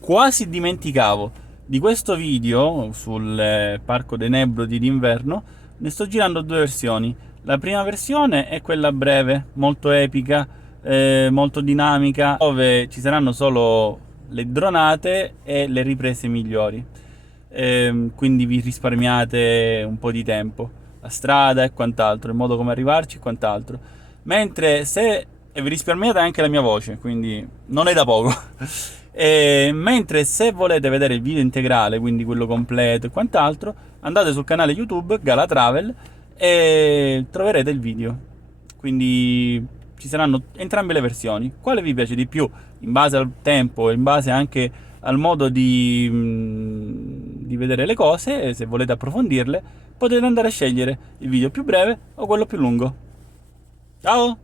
Quasi dimenticavo di questo video sul Parco dei Nebrodi d'inverno. Ne sto girando due versioni. La prima versione è quella breve, molto epica, molto dinamica, dove ci saranno solo le dronate e le riprese migliori. Quindi vi risparmiate un po' di tempo, la strada e quant'altro, il modo come arrivarci e quant'altro. Mentre se e vi risparmiate anche la mia voce, quindi non è da poco. Mentre se volete vedere il video integrale, quindi quello completo e quant'altro, andate sul canale YouTube Gala Travel e troverete il video. Quindi ci saranno entrambe le versioni. Quale vi piace di più? In base al tempo, in base anche al modo di vedere le cose, e se volete approfondirle, potete andare a scegliere il video più breve o quello più lungo. Ciao!